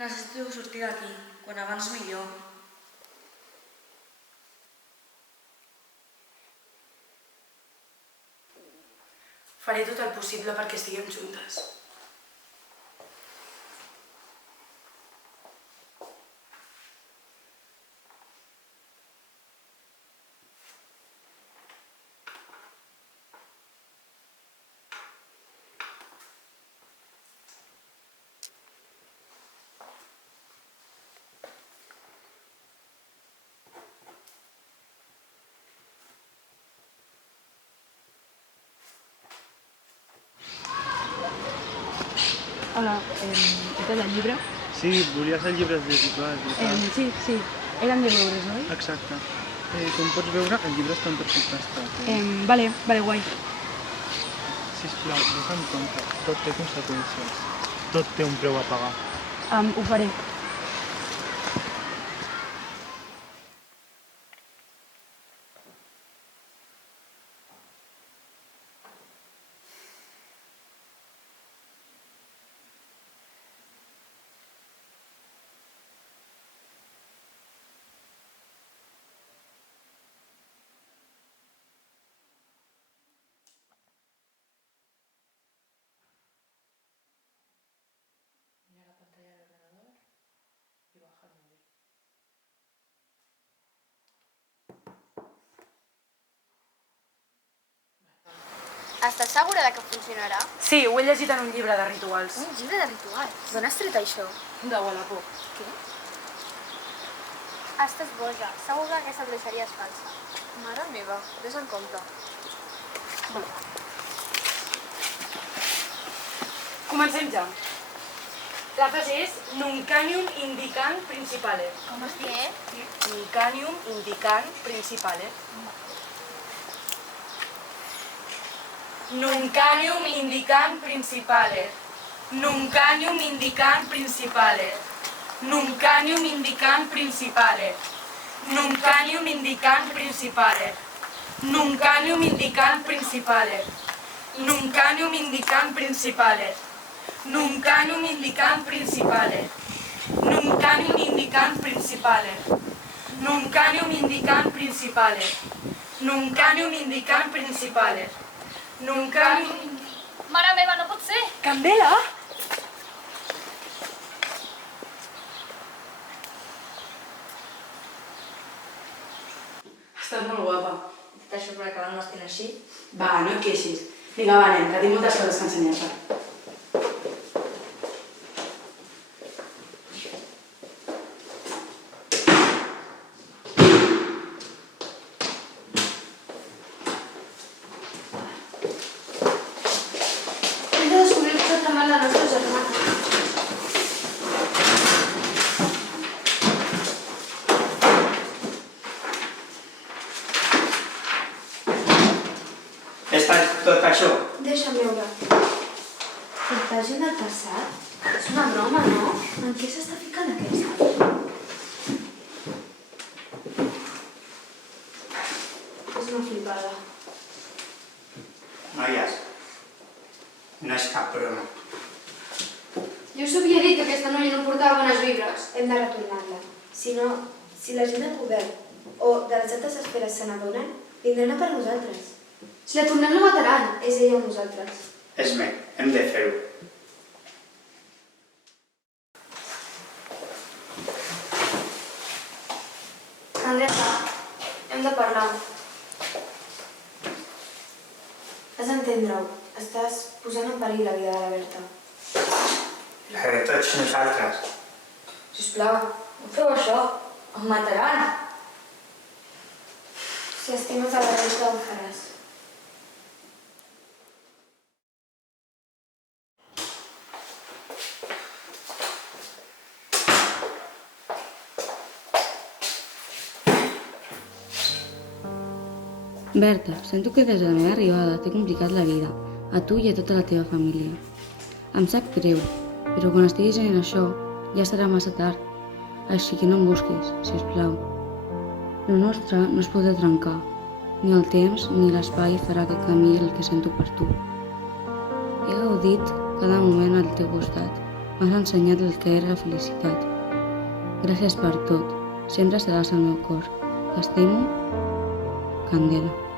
Necessito sortir d'aquí, quan abans millor. Faré tot el possible perquè estiguem juntes. Hola, aquest és el llibre? Sí, volies el llibre de rituals i tal. Sí, eren de veures, oi? Exacte. Com pots veure, el llibre està en perfecte estat. Vale, guai. Sisplau, vés amb compte, tot té conseqüències. Tot té un preu a pagar. Ho faré. Estàs segura de que funcionarà? Sí, ho he llegit en un llibre de rituals. Un llibre de rituals? D'on has tret això? De Wallapop. Què? Estàs boja. Segur que aquesta bruixeria és falsa. Mare meva, vés en compte. Comencem ja. La frase és Nuncanium indicant principale. Com es diu? Què? Nuncanium indicant principale. Nuncanium indicant principale. Nuncanium indicant principale. Nuncanium indicant principale. Nuncanium indicant principale. Nuncanium indicant principale. Nuncanium indicant principale. Nuncanium indicant principale. Nuncanium indicant principale. Nuncanium indicant principale. Nuncanium indicant principale. Nuncanium... Mare meva, no pot ser! Candela! Estàs molt guapa. T'això per acabar no estic així. Va, no et queixis. Vinga, va, anem, que tinc moltes coses que ensenyar-te. Hem de descobrir el que s'ha tramat la nostra germana. És tot això? Deixa'm veure. Portatge del passat? És una broma, no? En què s'està ficant aquesta? És una flipada. Noies, no és cap broma. Jo us havia dit que aquesta noia no portava bones vibres. Hem de retornar-la. Si no, si la gent del govern o de les altres esferes se n'adonen, vindran a per nosaltres. Si la tornem la mataran. És ella o nosaltres. Esme, hem de fer-ho. Andrea, hem de parlar. Has d'entendre-ho. Estàs posant en perill la vida de la Berta. La de tots nosaltres. Sisplau, no feu això. Em mataran. Si estimes a la Berta, ho faràs. Berta, sento que des de la meva arribada t'he complicat la vida, a tu i a tota la teva família. Em sap greu, però quan estiguis en això ja serà massa tard, així que no em busquis, si us plau. Lo nostre no es podrà trencar, ni el temps ni l'espai farà que canviï el que sento per tu. He gaudit cada moment al teu costat M'has ensenyat el que era la felicitat. Gràcies per tot. Sempre seràs al meu cor. T'estimo, Candela.